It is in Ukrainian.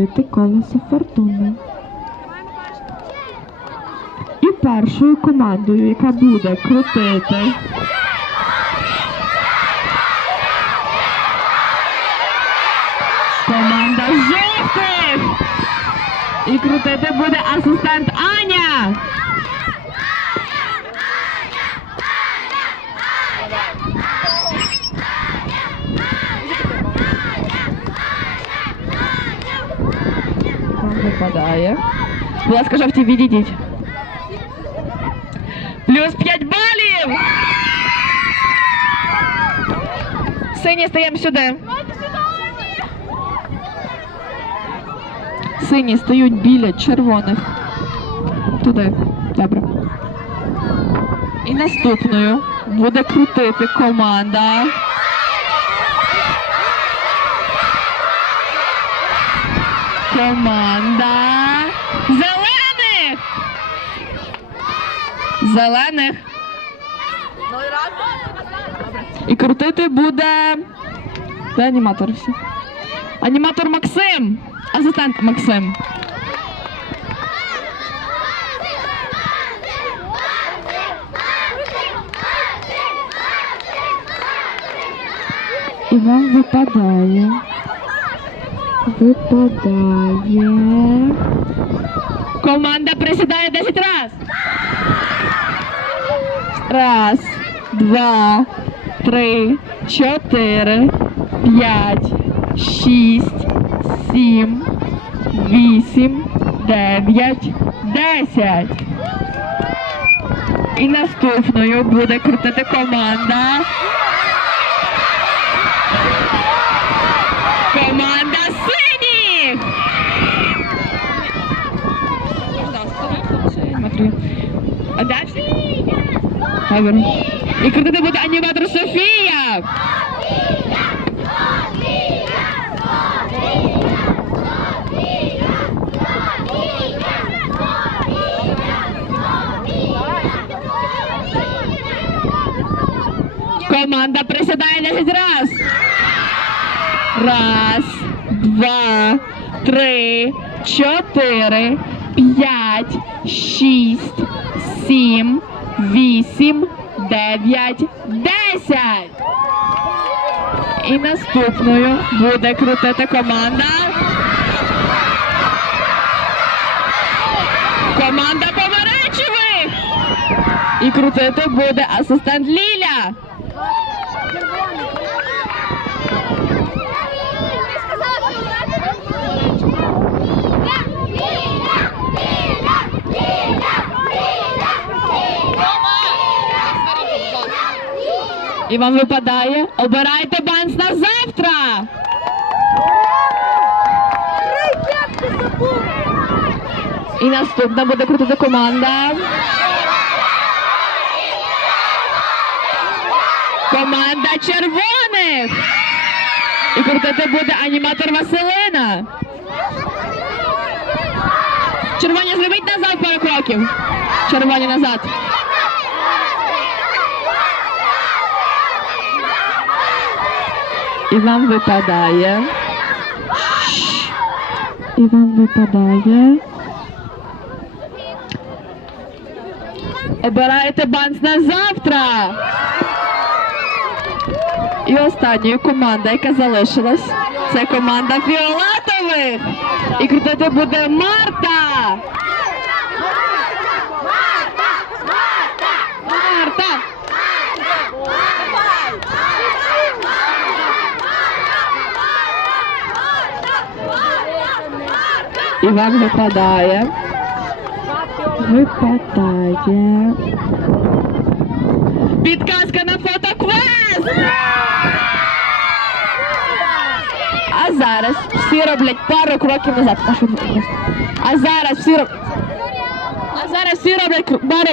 крутити колесо фортуни. І першою командою, яка буде крутити. Команда жовтих! І крутити буде асистент Аня. Вам випадає. Будь ласка, жовті, відійдіть. Плюс 5 балів! Сині стаємо сюди. Сині стають біля червоних. Туди. Добре. І наступною буде крутити команда. Команда зелених. Зелених. І крутити буде. Де аніматор всі? Аніматор Максим. Асистент Максим. І вам випадає. Випадає. Команда присідає 10 раз. Раз, два, три, чотири, п'ять, шість, сім, вісім, дев'ять, десять. І наступною буде крутити команда. Добре. І крутити буде аніматор Софія! Команда присідає 10 раз. Раз, два, три, чотири, п'ять, шість, сім, вісім, дев'ять, десять. І наступною буде крутити команда. Команда помаранчевих! І крутити буде асистент Ліля. І вам випадає. Обирайте банс на завтра. І наступна буде крутити команда. Команда червоних. І крутити буде аніматор Василина. Червоні зробіть назад пару кроків. Червоні назад. І вам випадає. І вам випадає. Обираєте банс на завтра. І останньою команда, яка залишилась, це команда фіолетових. І крутити буде. Марта. І випадає. Випадає. Підказка на фотоквест! А зараз всі роблять пару кроків назад. А, що тут? А зараз всі роблять. А зараз всі роблять пару